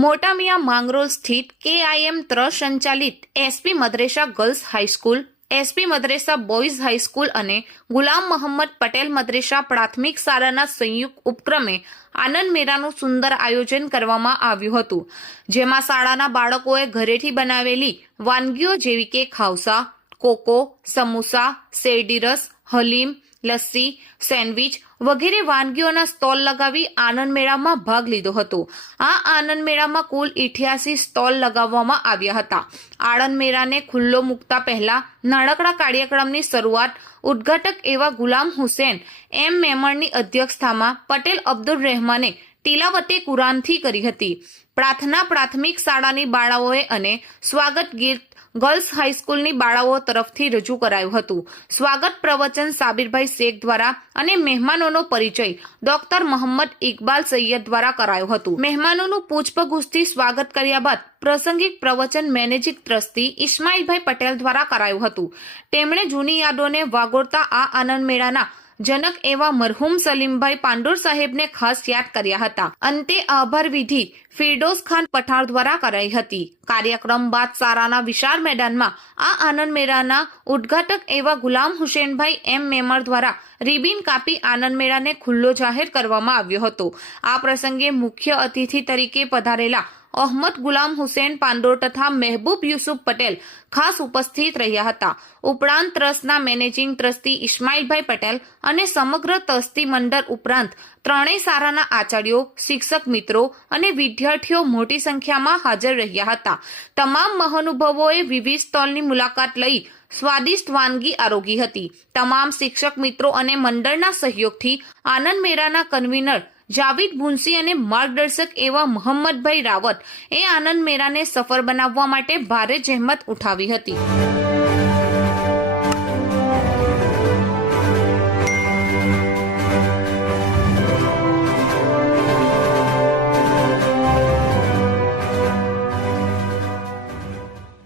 મોટા મિયા માંગરોળ સ્થિત KIM trust સંચાલિત SP મદ્રેસા ગર્લ્સ હાઈસ્કૂલ, SP મદ્રેસા બોયઝ હાઈસ્કૂલ અને ગુલામ મોહમ્મદ પટેલ મદ્રેસા પ્રાથમિક શાળાના સંયુક્ત ઉપક્રમે આનંદ મેળાનું સુંદર આયોજન કરવામાં આવ્યું હતું, જેમાં શાળાના બાળકોએ ઘરેથી બનાવેલી વાનગીઓ જેવી કે ખાવસા, કોકો, સમોસા, શેરડી રસ, હલીમ, લસ્સી, સેન્ડવિચ વગેરે વાનગીઓના સ્ટોલ લગાવી આનંદ મેળામાં ભાગ લીધો હતો। આ આનંદ મેળામાં કુલ 88 સ્ટોલ લગાવવામાં આવ્યા હતા। આનંદ મેળાને ખુલ્લો મૂકતા પહેલા નાનકડા કાર્યક્રમની શરૂઆત ઉદ્ઘાટક એવા ગુલામ હુસૈન M મેમણની અધ્યક્ષતામાં પટેલ અબ્દુલ રહેમાને તિલાવતે કુરાનથી કરી હતી। પ્રાર્થના પ્રાથમિક શાળાની બાળાઓએ અને સ્વાગત ગીત ગર્લ્સ હાઈસ્કૂલની બાળાઓ તરફથી રજૂ કરાયું હતું। સ્વાગત પ્રવચન સાબિરભાઈ શેખ દ્વારા અને મહેમાનોનો પરિચય ડોક્ટર મોહમ્મદ ઇકબાલ સૈયદ દ્વારા કરાયો હતો। મહેમાનોનું પુષ્પગુચ્છથી સ્વાગત કર્યા બાદ પ્રાસંગિક પ્રવચન મેનેજિંગ ટ્રસ્ટી ઇસ્માઇલભાઈ પટેલ દ્વારા કરાયું હતું। તેમણે જૂની યાદોને વાગોળતા આ આનંદ મેળાના જનક એવા મરહુમ સલીમભાઈ પાંડોર સાહેબને ખાસ યાદ કર્યા હતા। અંતે આભાર વિધિ ફિરડોઝ ખાન પઠાણ દ્વારા કરાઈ હતી। કાર્યક્રમ બાદ શાળાના વિશાળ મેદાનમાં આ આનંદ મેળાના ઉદ્ઘાટક એવા ગુલામ હુસૈનભાઈ M મેમણ દ્વારા રિબિન કાપી આનંદ મેળાને ખુલ્લો જાહેર કરવામાં આવ્યો હતો। આ પ્રસંગે મુખ્ય અતિથિ તરીકે પધારેલા અહમદ ગુલામ હુસૈન પાંડોર તથા મહેબૂબ યુસુફ પટેલ ખાસ ઉપસ્થિત રહ્યા હતા। ઉપરાંત ટ્રસ્ટના મેનેજિંગ ટ્રસ્ટી ઇસ્માઇલભાઈ પટેલ અને સમગ્ર ટ્રસ્ટી મંડળ ઉપરાંત ત્રણેય શાળાના આચાર્યો, શિક્ષક મિત્રો અને વિદ્યાર્થીઓ મોટી સંખ્યામાં હાજર રહ્યા હતા। તમામ મહાનુભાવોએ વિવિધ સ્ટોલની મુલાકાત લઈ સ્વાદિષ્ટ વાનગી આરોગી હતી। તમામ શિક્ષક મિત્રો અને મંડળના સહયોગથી આનંદ મેળાના કન્વીનર જાવીદ ભુંસી અને માર્ગદર્શક એવા મોહમ્મદભાઈ રાવત એ આનંદ મેળાને સફળ બનાવવા માટે ભારે જહેમત ઉઠાવી હતી।